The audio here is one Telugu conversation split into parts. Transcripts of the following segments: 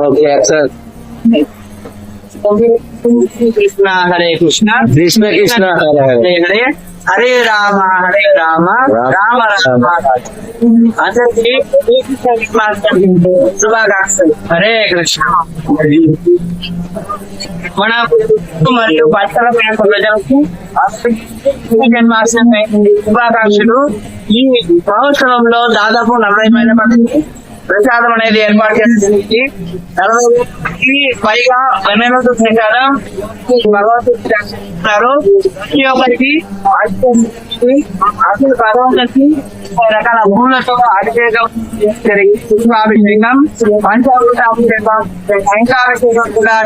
ఓకే సార్ కృష్ణ హరే కృష్ణ కృష్ణ కృష్ణ హరే రామ హరే రామ రామ రామ అందరికీ శుభాకాంక్షలు హరే కృష్ణ మన మరియు ప్రజలకు జన్మాష్టమి శుభాకాంక్షలు ఈ మహోత్సవంలో దాదాపు నలభై మందికి ప్రసాదం అనేది ఏర్పాటు చేస్తుంది. నలభై వేలకి పైగా వెన్నెలతో ప్రసాదం భగవంతుడు చేస్తున్నారు ప్రతి ఒక్కరికి అసలు భగవంతుడికి రకాల భూములతో అభిషేకం జరిగి పుష్పాభిషేకం పంచాభిషేకం అభిషేకం శంకాభిషేకం కూడా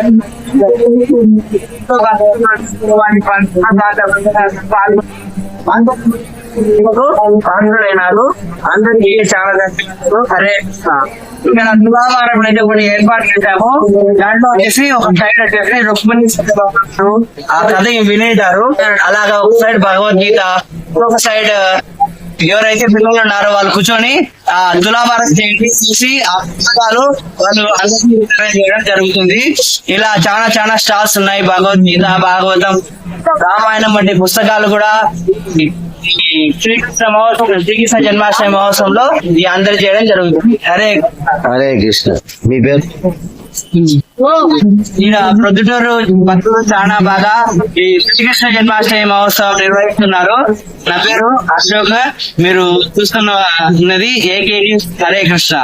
ఆంధ్రులైనారు అందరికీ చాలా అరే ఇక్కడ తులాభారం అనేది కొన్ని ఏర్పాటు చేశాము. దాంట్లో వచ్చేసి ఒక సైడ్ వచ్చేసి రుక్మిణి ఆ కథ వినేటారు. అలాగా ఒక సైడ్ భగవద్గీత ఒక సైడ్ ఎవరైతే పిల్లలు ఉన్నారో వాళ్ళు కూర్చొని ఆ తులాభారం చేయండి చూసి ఆ పుస్తకాలు వాళ్ళు అందరికీ వితరణ చేయడం జరుగుతుంది. ఇలా చాలా చాలా స్టాల్స్ ఉన్నాయి. భగవద్గీత భాగవతం రామాయణం వంటి పుస్తకాలు కూడా శ్రీకృష్ణ మహోత్సవం శ్రీకృష్ణ జన్మాష్టమి మహోత్సవంలో ఈ అందరు చేయడం జరుగుతుంది. అరే హరే కృష్ణ. మీ పేరు? ఈయన ప్రొద్దుటూరు భక్తులు చాలా బాగా ఈ శ్రీకృష్ణ జన్మాష్టమి మహోత్సవం నిర్వహిస్తున్నారు. నా పేరు అశోక్. మీరు చూస్తున్న ఉన్నది ఏకేడి హరే కృష్ణ.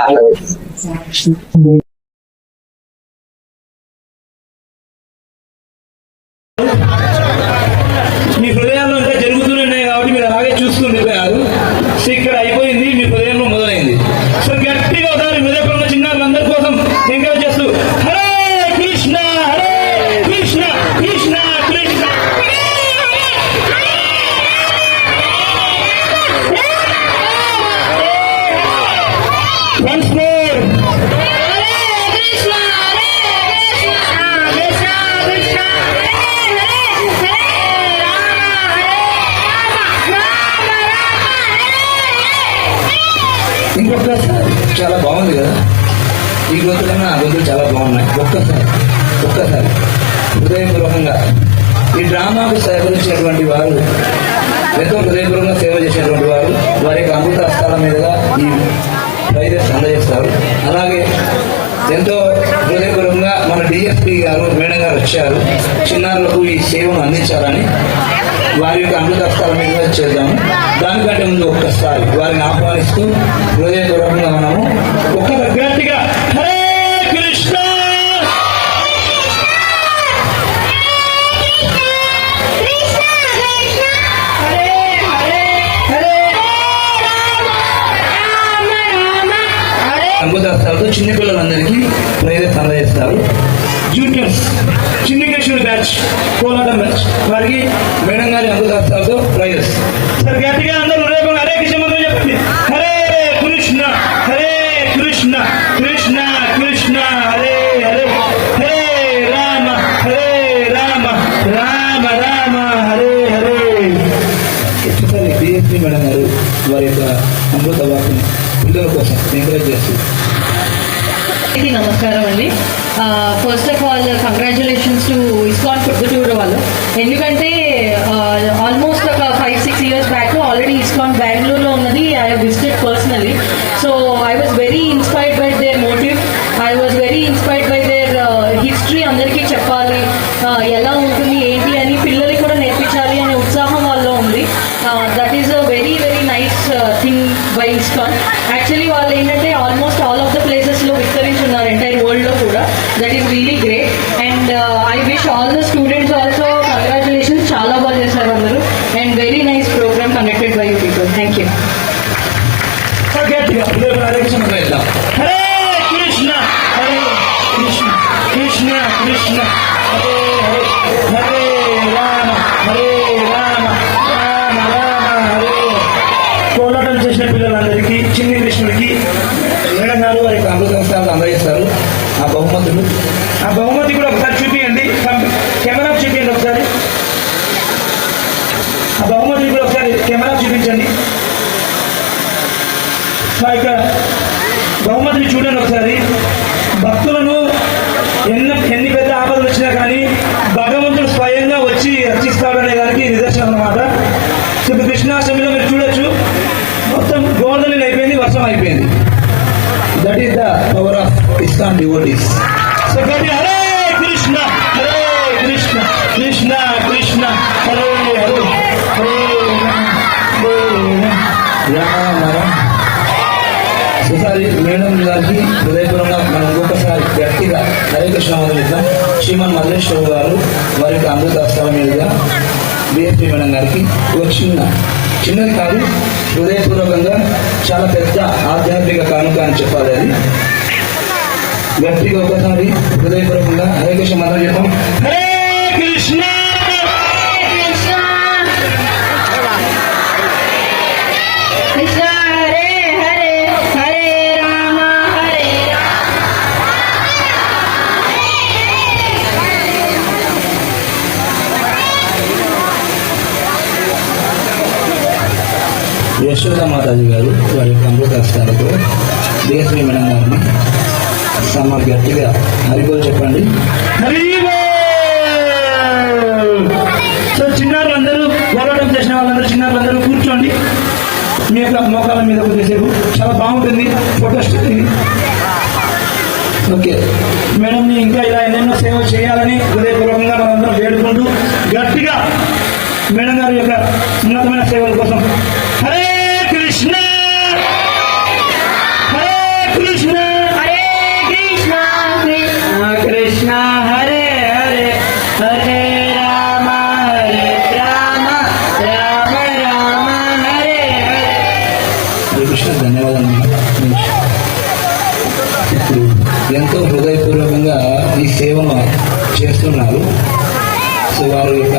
గొంతులు చాలా బాగున్నాయి. ఒక్కసారి ఒక్కసారి హృదయపూర్వకంగా. ఈ డ్రామాకు సహకరించినటువంటి వారు ఎంతో హృదయపూర్వకంగా సేవ చేసినటువంటి వారు వారి యొక్క అమృత హస్తాల మీదుగా ఈ ప్రైజెస్ అందజేస్తారు. అలాగే ఎంతో హృదయపూర్వకంగా మన డిఎస్పీ గారు మేడం గారు వచ్చారు. చిన్నారులకు ఈ సేవను అందించాలని వారి యొక్క అమృత హస్తాల మీదుగా చేద్దాము. దానికంటే ముందు ఒక్కసారి వారిని ఆహ్వానిస్తూ హృదయపూర్వకంగా మనము ఒక్క దగ్గర బ్యాచ్ కోలాటం బ్యాచ్ వారికి మేడం గారి అమృతాస్తాలతో ప్రైజెస్. సార్ గట్టిగా అందరూ రేపు హరే కృష్ణ మంత్రం చెప్పండి. హరే కృష్ణ హరే కృష్ణ కృష్ణ కృష్ణ హరే హరే. హరే రామ హరే రామ రామ రామ హరే హరే. ఒకసారి డిఎస్పీ మేడం గారు వారి యొక్క అమృత వాక్యం పిల్లల కోసం ఎంకరేజ్ చేస్తారు అందరికీ నమస్కారం అండి. First of all congratulations to వాళ్ళు. ఎందుకంటే యొక్క బహుమతిని చూడండి ఒకసారి. భక్తులను ఎన్ని ఎన్ని పెద్ద ఆపదలు వచ్చినా కానీ భగవంతుడు స్వయంగా వచ్చి రక్షిస్తాడనే దానికి నిదర్శనం అన్నమాట. ఇప్పుడు కృష్ణాష్టమిలో మీరు చూడొచ్చు. మొత్తం గోడలు అయిపోయింది వర్షం అయిపోయింది. That is the power of Islam devotees so Hare మొదలుద్దాం Shriman Malleshwara గారు వారి యొక్క అమృతాస్త్రం మీదుగా బిఎస్పీ మేడం గారికి ఒక చిన్న చిన్నది కాదు హృదయపూర్వకంగా చాలా పెద్ద ఆధ్యాత్మిక కానుక అని చెప్పాలి అది. గట్టిగా ఒకసారి హృదయపూర్వకంగా హరే కృష్ణ మంత్రం చెప్పాం. హరే మాతాజీ గారు వారి యొక్క అమృతాస్త్రాలతో బిఎస్పీ మేడం గారిని సమ గట్టిగా హరిబోల్ చెప్పండి. సో చిన్నారులు అందరూ పోరాటం చేసిన వాళ్ళందరూ చిన్నారులు అందరూ కూర్చోండి. మీ యొక్క మోకాల మీద కొద్దిసేపు. చాలా బాగుంటుంది. ఫోటో ఇది. ఓకే. మేడంని ఇంకా ఇలా ఎన్నెన్నో సేవలు చేయాలని హృదయపూర్వకంగా మనందరం వేడుకుంటూ గట్టిగా మేడం గారి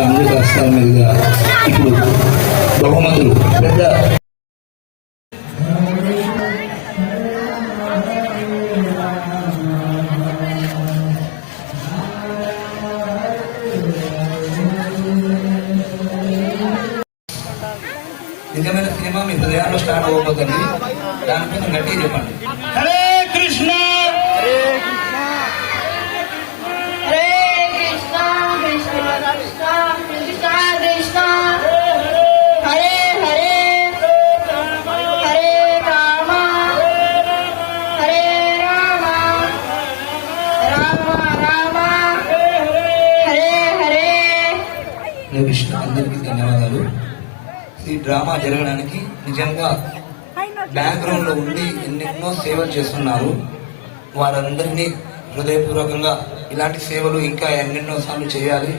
అన్ని రాష్ట్రాల మీదుగా ఇప్పుడు బహుమతులు పెద్ద నిజమైన సినిమా మీ హృదయాల్లో స్టార్ట్ అవ్వబోతుంది. దానిపైన గట్టిగా చెప్పండి. హరే కృష్ణ! డ్రామా జరగడానికి నిజంగా బ్యాక్గ్రౌండ్లో ఉండి ఎన్నెన్నో సేవలు చేస్తున్నారు. వారందరినీ హృదయపూర్వకంగా ఇలాంటి సేవలు ఇంకా ఎన్నెన్నో సార్లు చేయాలి.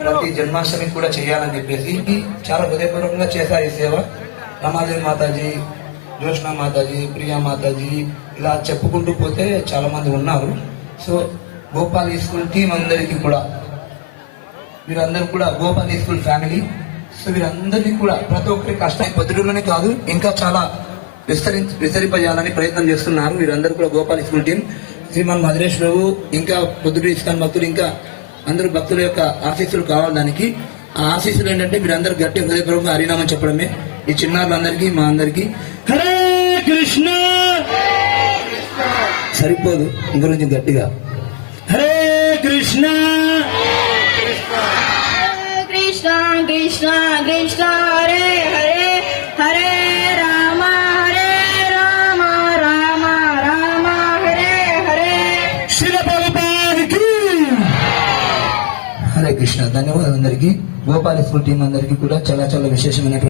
ప్రతి జన్మాష్టమి కూడా చేయాలని చెప్పేసి చాలా హృదయపూర్వకంగా చేశారు ఈ సేవ. రమాదేవి మాతాజీ జ్యోష్ణ మాతాజీ ప్రియా మాతాజీ ఇలా చెప్పుకుంటూ పోతే చాలా మంది ఉన్నారు. సో గోపాల్ స్కూల్ టీం అందరికీ కూడా వీరందరూ కూడా గోపాల్ స్కూల్ ఫ్యామిలీ. సో వీరందరినీ కూడా ప్రతి ఒక్కరి కష్టం పొద్దుటలోనే కాదు ఇంకా చాలా విస్తరి విస్తరింపజేయాలని ప్రయత్నం చేస్తున్నారు వీరందరూ కూడా గోపాల్ స్కూల్ టీం. శ్రీమాన్ మధురేష్ బాబు ఇంకా పొద్దుట ఇస్కాన్ భక్తులు ఇంకా అందరూ భక్తుల యొక్క ఆశీస్సులు కావాలి దానికి ఆ ఆశీస్సులు ఏంటంటే మీరందరూ గట్టి హృదయపూర్వకంగా హరినామని చెప్పడమే. ఈ చిన్నారులందరికీ మా అందరికీ. హరే కృష్ణ! సరిపోదు ఇంక గట్టిగా. హరే కృష్ణ! కృష్ణ కృష్ణ కృష్ణ హరే हरे హరే రామ హరే రామ రామ రామ హరే हरे శిల హరే కృష్ణ ధన్యవాదాలు అందరికీ. గోపాల స్కూల్ టీం అందరికీ కూడా చాలా చాలా విశేషమైనటువంటి